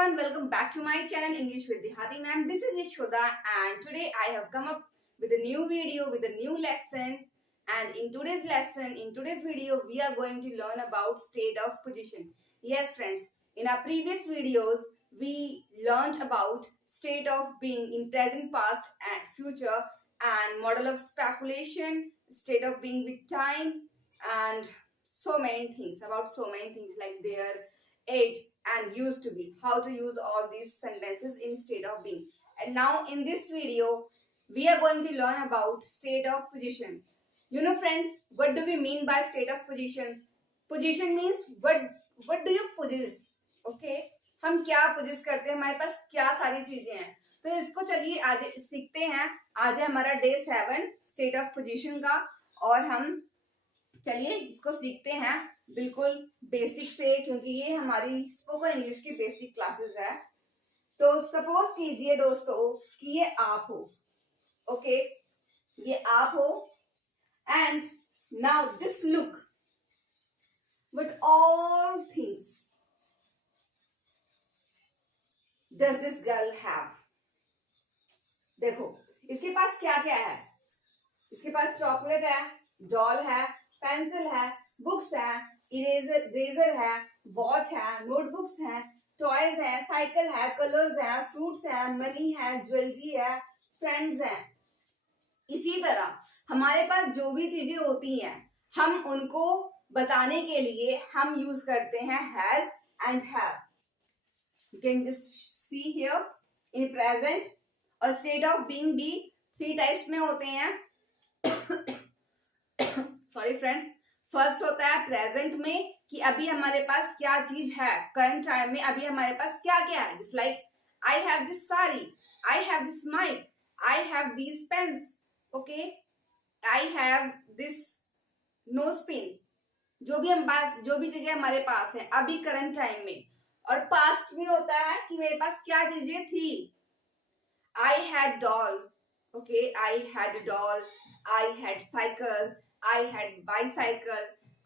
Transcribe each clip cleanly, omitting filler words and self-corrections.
everyone, welcome back to my channel English with Dihati ma'am. This is Yashoda and today I have come up with a new video with a new lesson, and in today's video we are going to learn about state of position. Yes friends, in our previous videos we learned about state of being in present, past and future, and model of speculation, state of being with time, and so many things like their age and used to be, how to use all these sentences in state of being. And now in this video we are going to learn about state of position. You know friends, what do we mean by state of position? Position means what do you possess. Okay, हम क्या poses करते हैं, हमारे पास क्या सारी चीजें हैं. तो इसको चलिए आज सीखते हैं. आज है हमारा डे 7 स्टेट ऑफ पोजीशन का, और हम चलिए इसको सीखते हैं बिल्कुल बेसिक से, क्योंकि ये हमारी स्पोकन इंग्लिश की बेसिक क्लासेस है. तो सपोज कीजिए दोस्तों कि ये आप हो. ओके, ये आप हो and now just look but all things does this girl have. देखो इसके पास क्या क्या है. इसके पास चॉकलेट है, डॉल है, पेंसिल है, बुक्स है, इरेजर है, वॉच है, नोटबुक्स है, टॉयज है, साइकिल है, कलर्स है, फ्रूट्स है, मनी है, ज्वेलरी है, फ्रेंड्स है. इसी तरह हमारे पास जो भी चीजें होती हैं हम उनको बताने के लिए हम यूज करते हैं has and have. You can just see here in present. और स्टेट ऑफ बीइंग भी 3 टाइप्स में होते हैं. Sorry friends. फर्स्ट होता है प्रेजेंट में कि अभी हमारे पास क्या चीज है, करंट टाइम में अभी हमारे पास क्या क्या है. Just like I have this sari, I have this mic, I have these pens, okay, I have this nose pin. जो भी चीजें हमारे पास है अभी करंट टाइम में. और पास्ट में होता है कि मेरे पास क्या चीजें थी. I had doll, okay, I had doll, I had cycle, I had bicycle,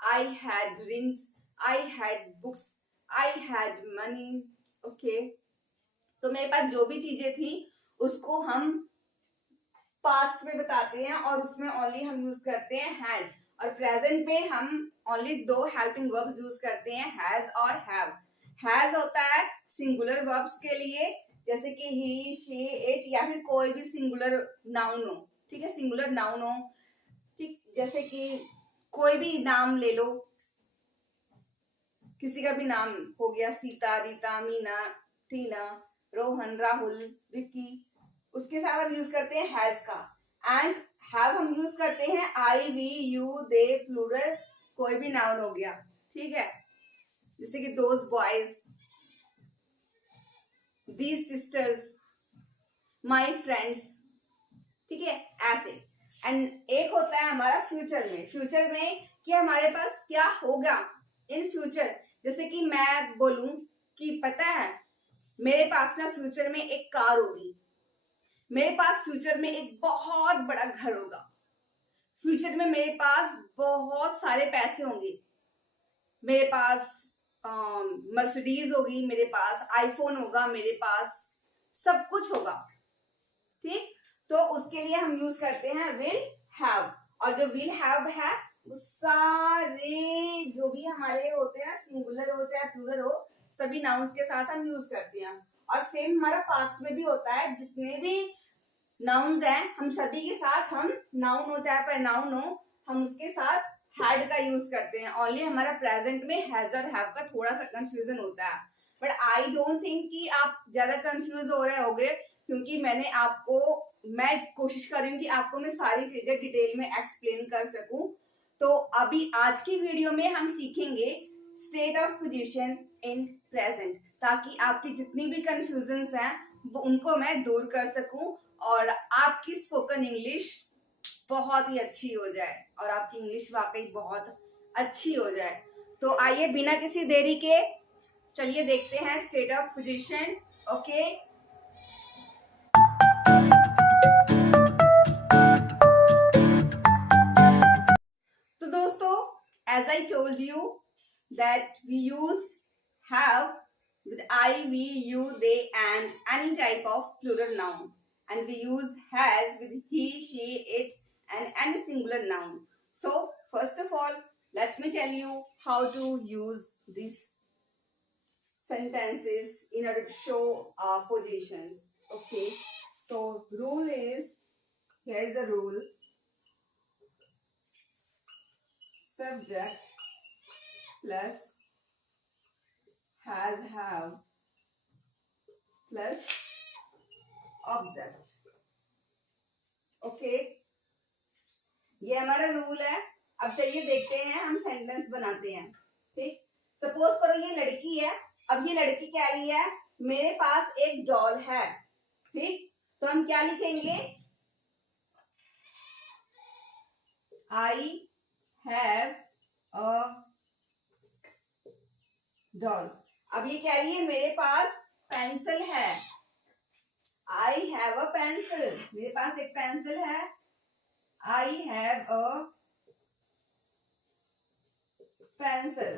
I had rings, I had books, I had money. Okay, तो मेरे पास जो भी चीजें थी उसको हम पास्ट में बताते हैं और उसमें ओनली हम यूज करते हैं हैड. और प्रेजेंट में हम ओनली 2 हेल्पिंग वर्ब्स यूज करते हैं, हैज और हैव. हैज होता है सिंगुलर वर्ब्स के लिए, जैसे कि ही, शी, इट, या फिर कोई भी सिंगुलर नाउन हो. ठीक है, सिंगुलर नाउन हो. ठीक, जैसे कि कोई भी नाम ले लो, किसी का भी नाम हो गया, सीता, रीता, मीना, टीना, रोहन, राहुल, विक्की, उसके साथ हम यूज करते हैं हैज का. एंड हैव हम यूज करते हैं आई, वी, यू, दे, प्लूरल, कोई भी नाउन हो गया. ठीक है, जैसे कि those boys, these sisters, my friends. ठीक है, ऐसे. एंड एक होता है हमारा फ्यूचर में कि हमारे पास क्या होगा इन फ्यूचर. जैसे कि मैं बोलूं कि पता है मेरे पास ना फ्यूचर में एक कार होगी, मेरे पास फ्यूचर में एक बहुत बड़ा घर होगा, फ्यूचर में मेरे पास बहुत सारे पैसे होंगे, मेरे पास मर्सिडीज होगी, मेरे पास आईफोन होगा, मेरे पास सब कुछ होगा. ठीक, तो उसके लिए हम यूज करते हैं विल हैव. और जो विल हैव है वो सारे जो भी हमारे होते हैं, सिंगुलर हो चाहे प्लूरल हो, सभी नाउन्स के साथ हम यूज करते हैं. और सेम हमारा पास्ट में भी होता है, जितने भी नाउन्स हैं हम सभी के साथ, हम नाउन हो चाहे प्रोनाउन हो, हम उसके साथ हैड का यूज करते हैं. ओनली हमारा प्रेजेंट में हैज और हैव का थोड़ा सा कंफ्यूजन होता है. बट आई डोंट थिंक कि आप ज्यादा कंफ्यूज हो रहे होंगे, क्योंकि मैं कोशिश कर रही हूँ कि आपको मैं सारी चीजें डिटेल में एक्सप्लेन कर सकूं. तो अभी आज की वीडियो में हम सीखेंगे state of position in present, ताकि आपकी जितनी भी कंफ्यूजन्स हैं वो उनको मैं दूर कर सकूं और आपकी स्पोकन इंग्लिश बहुत ही अच्छी हो जाए और आपकी इंग्लिश वाकई बहुत अच्छी हो जाए. तो आइए बिना किसी देरी के चलिए देखते हैं state of position. Okay, as I told you that we use have with I, we, you, they, and any type of plural noun. And we use has with he, she, it, and any singular noun. So, first of all, let me tell you how to use these sentences in order to show positions. Okay. So, rule is, here is the rule. Subject plus has, have plus object. Okay, ये हमारा rule है. अब चलिए देखते हैं, हम sentence बनाते हैं. ठीक, सपोज करो ये लड़की है. अब ये लड़की कह रही है मेरे पास एक डॉल है. ठीक, तो हम क्या लिखेंगे? आई हैव अ डॉल. अब ये कह रही है मेरे पास पेंसिल है. I have a pencil. मेरे पास एक पेंसिल है. I have a pencil.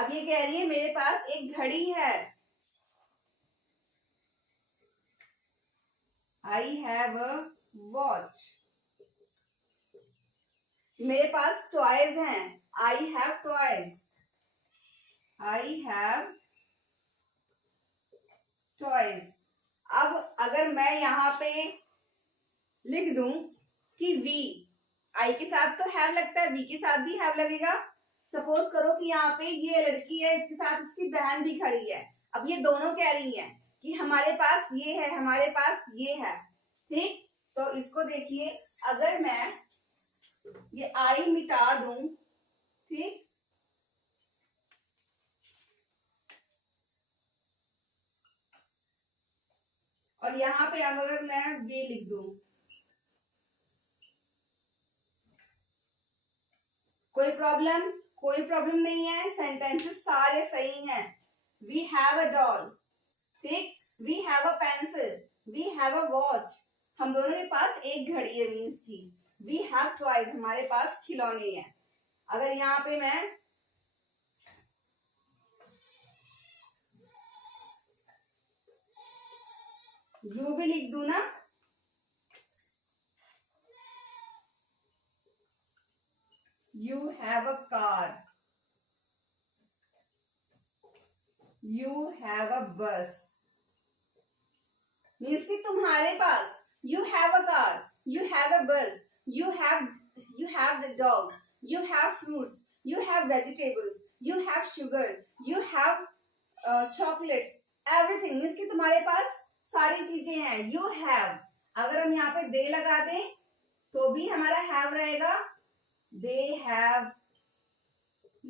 अब ये कह रही है मेरे पास एक घड़ी है. I have a watch. मेरे पास टॉयज हैं. I have toys. I have toys. अब अगर मैं यहाँ पे लिख दूं कि वी, आई के साथ तो हैव लगता है, वी के साथ भी हैव लगेगा. सपोज करो कि यहाँ पे ये लड़की है, इसके साथ उसकी बहन भी खड़ी है. अब ये दोनों कह रही हैं कि हमारे पास ये है, हमारे पास ये है. ठीक, तो इसको देखिए, अगर मैं ये आई मिटा दूं, ठीक, और यहाँ पे अगर मैं वी लिख दूं, कोई प्रॉब्लम नहीं है. सेंटेंसेस सारे सही हैं. We have a doll. ठीक, we have a pencil, we have a watch. हम दोनों के पास एक घड़ी है, मीन्स की वी हैव टॉयज, हमारे पास खिलौने हैं. अगर यहाँ पे मैं यू भी लिख दूं ना, you have a car, you have a bus, means कि तुम्हारे पास, you have a car, you have a bus, you have the dog, you have fruits, you have vegetables, you have sugar, you have chocolates, everything. Means कि तुम्हारे पास सारी चीजें हैं. You have, अगर हम यहाँ पे दे लगा दें तो भी हमारा हैव रहेगा. दे हैव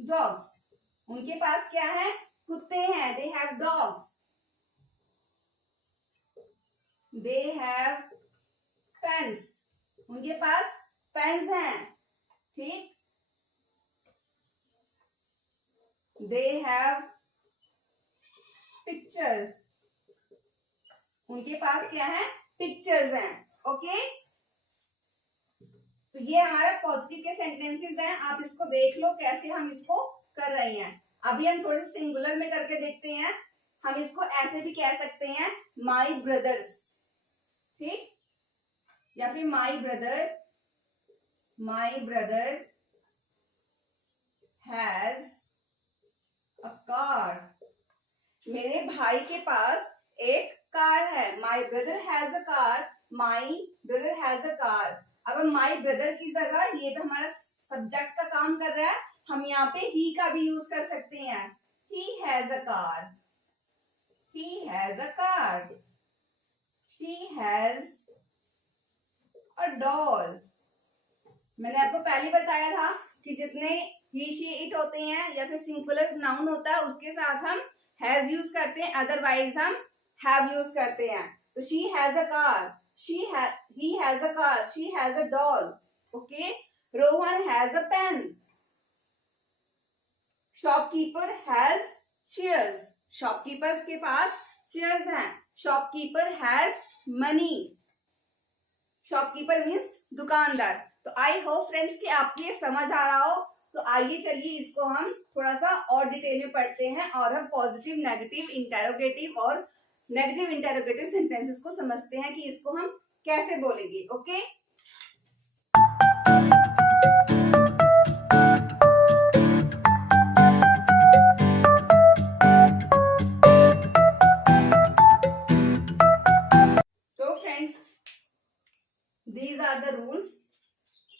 डॉग्स, उनके पास क्या है? कुत्ते हैं. They have dogs. They have pens, उनके पास पेन्स हैं. ठीक, दे हैव पिक्चर्स, उनके पास क्या है? पिक्चर्स हैं. ओके, तो ये हमारा पॉजिटिव के सेंटेंसेस हैं. आप इसको देख लो कैसे हम इसको कर रहे हैं. अभी हम थोड़े सिंगुलर में करके देखते हैं. हम इसको ऐसे भी कह सकते हैं, माई ब्रदर्स. ठीक, या फिर my brother has a car. मेरे भाई के पास एक कार है. My brother has a car, my brother has a car. अब माई ब्रदर की जगह ये तो हमारा सब्जेक्ट का काम कर रहा है. हम यहाँ पे ही का भी यूज कर सकते हैं. He has a car, he has a car. She has a doll. मैंने आपको पहले बताया था कि जितने ही शी इट होते हैं या फिर सिंगुलर नाउन होता है उसके साथ हम हैज यूज करते हैं, अदरवाइज हम हैव यूज करते हैं. तो she has a car, he has a car, she has a doll. Okay, Rohan has a pen. Shopkeeper has chairs. Shopkeepers के पास chairs हैं. Shopkeeper has money. Shopkeeper means दुकानदार. तो आई होप फ्रेंड्स कि आपको ये समझ आ रहा हो तो आइए चलिए इसको हम थोड़ा सा और डिटेल में पढ़ते हैं और हम पॉजिटिव, नेगेटिव, इंटेरोगेटिव और नेगेटिव इंटेरोगेटिव सेंटेंसेस को समझते हैं कि इसको हम कैसे बोलेंगे। ओके, तो friends, these are the rules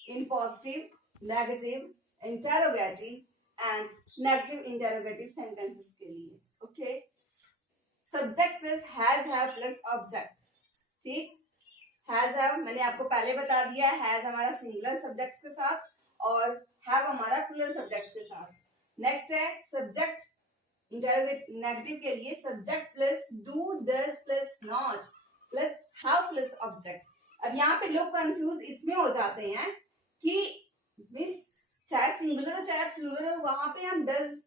in positive, negative, interrogative and negative interrogative sentences के लिए। Okay, subject plus has have plus object. ठीक, हैज हैव मैंने आपको पहले बता दिया, हैज हमारा सिंगुलर सब्जेक्ट्स के साथ और हैव हमारा प्लूरल सब्जेक्ट्स के साथ। नेक्स्ट है सब्जेक्ट नेगेटिव के लिए subject plus do, does plus not plus have plus object. अब यहाँ पे लोग कंफ्यूज इसमें हो जाते हैं कि मिस चाहे सिंगुलर हो चाहे प्लूरल हो, वहां पे हम डज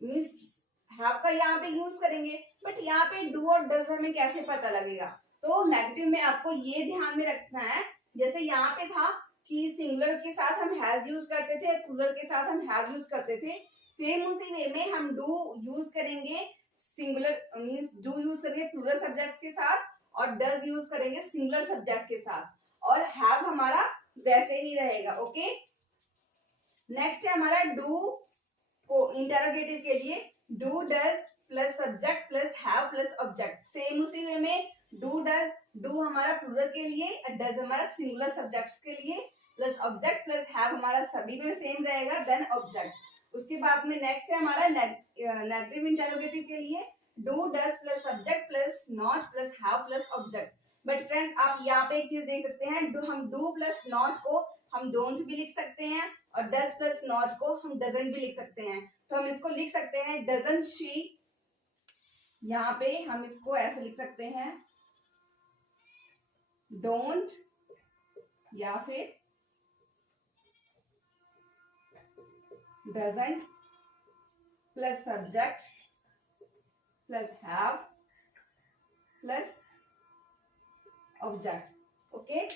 मिस हैव का यहाँ पे यूज करेंगे, बट यहाँ पे डू और डज हमें कैसे पता लगेगा। तो नेगेटिव में आपको ये ध्यान में रखना है, जैसे यहाँ पे था कि सिंगुलर के साथ हम हैज यूज करते थे, प्लूरल के साथ हम हैव यूज करते थे, सेम उसी वे में हम डू यूज करेंगे, सिंगुलर मींस डू यूज करेंगे प्लूरल सब्जेक्ट्स के साथ और डज यूज करेंगे सिंगुलर सब्जेक्ट के साथ, और हैव हमारा वैसे ही रहेगा। ओके, नेक्स्ट है हमारा डू को इंटरोगेटिव के लिए do does plus subject plus have plus object. Same उसी वे में डू डज, डू हमारा प्लूरल के लिए और डज हमारा सिंगुलर सब्जेक्ट्स के लिए, प्लस ऑब्जेक्ट प्लस हैव हमारा सभी में सेम रहेगा, देन ऑब्जेक्ट। उसके बाद में नेक्स्ट है हमारा नेगेटिव इंटरोगेटिव के लिए do does plus subject plus not plus have plus object. But friends, आप यहाँ पे एक चीज देख सकते हैं, हम डू प्लस नॉट को हम डोंट भी लिख सकते हैं और डज प्लस नॉट को हम डजंट भी लिख सकते हैं। तो हम इसको लिख सकते हैं डजंट शी, यहाँ पे हम इसको ऐसे लिख सकते हैं डोंट, या फिर doesn't plus subject plus have plus object. Okay,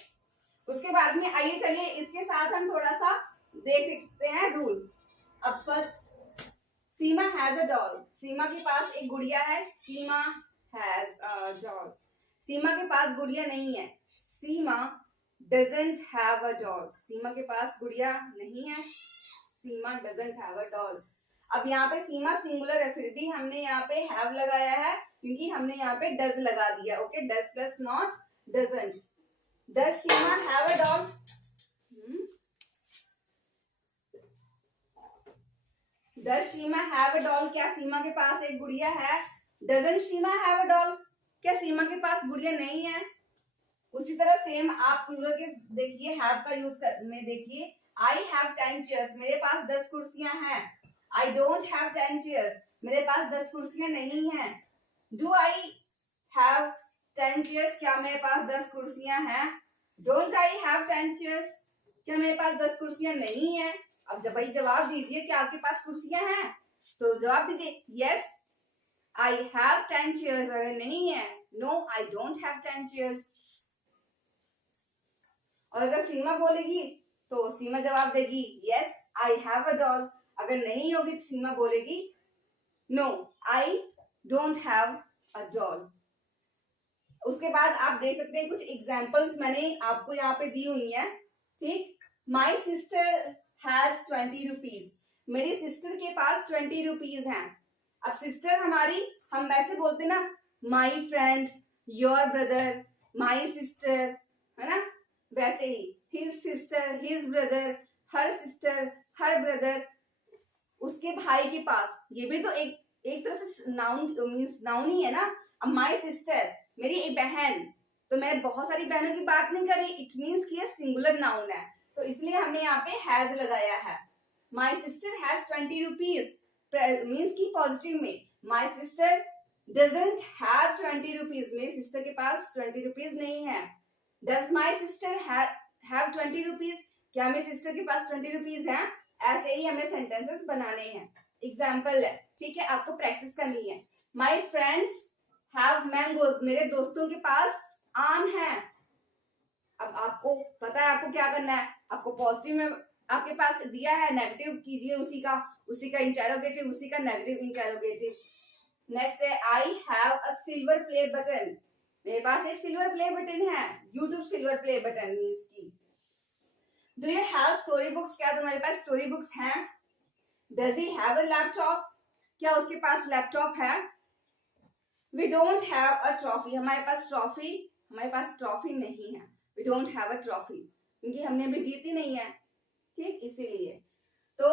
उसके बाद में आइए चलिए इसके साथ हम थोड़ा सा देख सकते हैं रूल। अब first, Seema has a doll, Seema के पास एक गुड़िया है, सीमा हैज अ डॉल, सीमा के पास गुड़िया नहीं है, सीमा doesn't have a doll, Seema के पास गुड़िया नहीं है, सीमा डजंट हैव अ डॉल। अब यहाँ पे सीमा सिंगुलर है, फिर भी हमने यहाँ पे हैव लगाया है क्योंकि हमने यहाँ पे डज लगा दिया। Okay, does plus not doesn't. Does Seema have a doll, does Seema have a doll, क्या सीमा के पास एक गुड़िया है। Doesn't Seema have a doll, क्या सीमा के पास गुड़िया नहीं है। उसी तरह सेम आप प्लूरल के देखिए हैव का यूज में देखिए, आई हैव 10 चेयर्स, मेरे पास 10 कुर्सियां हैं। आई डोंट हैव 10 चेयर्स, मेरे पास 10 कुर्सियां नहीं हैं। डू आई हैव 10 चेयर्स, क्या मेरे पास 10 कुर्सियां हैं। डोंट आई हैव 10 चेयर्स, क्या मेरे पास 10 कुर्सियां नहीं है। अब जब भाई जवाब दीजिए कि आपके पास कुर्सियां हैं, तो जवाब दीजिए यस आई हैव 10 चेयर्स, अगर नहीं है no I don't have 10 chairs. और अगर सीमा बोलेगी तो सीमा जवाब देगी yes I have a doll, अगर नहीं होगी तो सीमा बोलेगी no I don't have a doll. उसके बाद आप देख सकते हैं कुछ एग्जाम्पल्स मैंने आपको यहाँ पे दी हुई है। ठीक, माई सिस्टर हैज 20 रुपीज, मेरी सिस्टर के पास 20 रुपीज हैं। अब सिस्टर हमारी, हम वैसे बोलते ना my friend, your brother, my sister, है ना, वैसे ही his sister, his brother, her sister, her brother, उसके भाई के पास, ये भी तो एक तरह से नाउन मींस नाउन ही है ना। अब माई सिस्टर, मेरी एक बहन, तो मैं बहुत सारी बहनों की बात नहीं कर रही, इट मींस कि ये सिंगुलर नाउन है, तो इसलिए हमने यहाँ पे हैज लगाया है। My sister has 20 rupees means की पॉजिटिव में, my sister doesn't have 20 rupees, मेरी सिस्टर के पास 20 रुपीज नहीं है। Does my sister have 20 rupees, क्या मेरी सिस्टर के पास 20 रुपीज है। ऐसे ही हमें सेंटेंसेस बनाने हैं, एग्जाम्पल है। ठीक है, आपको प्रैक्टिस करनी है। माई फ्रेंड्स हैव मैंगोज, मेरे दोस्तों के पास आम है। अब आपको पता है आपको क्या करना है, आपको पॉजिटिव में आपके पास दिया है, नेगेटिव कीजिए उसी का इंटेरोगेटिव, उसी का नेगेटिव इंटेरोगेटिव। नेक्स्ट है I have a silver play button. मेरे पास एक सिल्वर प्ले बटन है। YouTube silver play button means की do you have story books? क्या तुम्हारे पास स्टोरी बुक्स हैं? Does he have a laptop? क्या उसके पास लैपटॉप है? We don't have a trophy. हमारे पास ट्रॉफी नहीं है। We don't have a trophy क्योंकि हमने अभी जीती नहीं है, ठीक, इसीलिए। तो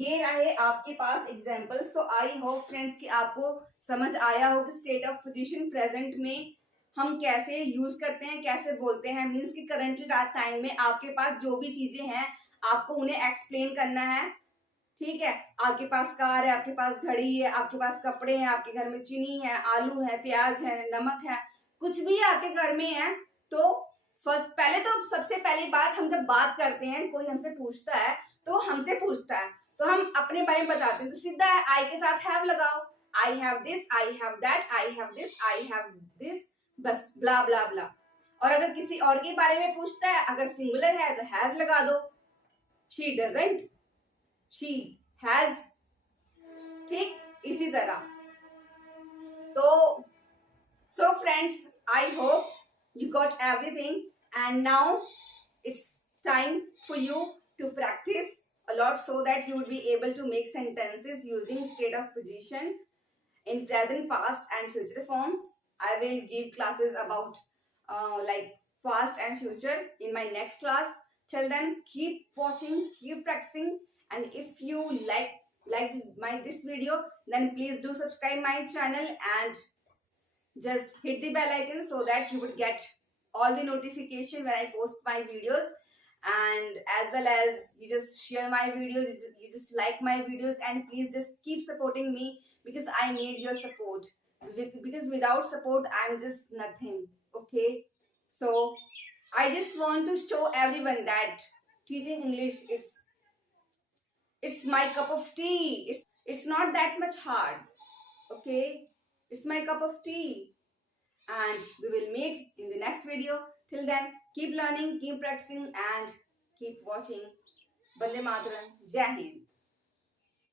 ये रहे आपके पास एग्जाम्पल्स। तो आई होप फ्रेंड्स कि आपको समझ आया हो कि स्टेट ऑफ पोजीशन प्रेजेंट में हम कैसे यूज करते हैं, कैसे बोलते हैं। मीन्स कि करंट टाइम में आपके पास जो भी चीजें हैं आपको उन्हें एक्सप्लेन करना है, ठीक है। आपके पास कार है, आपके पास घड़ी है, आपके पास कपड़े हैं, आपके घर में चीनी है, आलू है, प्याज है, नमक है, कुछ भी आपके घर में है। तो पहले तो सबसे पहली बात, हम जब बात करते हैं, कोई हमसे पूछता है तो हम अपने बारे में बताते हैं, तो सीधा आई के साथ हैव लगाओ। आई have this, I have that, I have this, I have this, बस ब्ला ब्ला ब्ला। और अगर किसी और के बारे में पूछता है, अगर सिंगुलर है तो हैज लगा दो। शी डजंट, शी हैज, ठीक, इसी तरह। तो so friends, I hope you got everything, and now it's time for you to practice a lot so that you would be able to make sentences using state of position in present, past and future form. I will give classes about like past and future in my next class. Till then, keep watching, keep practicing, and if you like this video, then please do subscribe my channel and just hit the bell icon so that you would get all the notification when I post my videos, and as well as you just share my videos, you just like my videos, and please just keep supporting me because I need your support, because without support I'm just nothing, okay? So I just want to show everyone that teaching English, it's my cup of tea. It's not that much hard, okay? It's my cup of tea, and we will meet in the next video. Till then, keep learning, keep practicing, and keep watching. Bande Mataram. Jai Hind.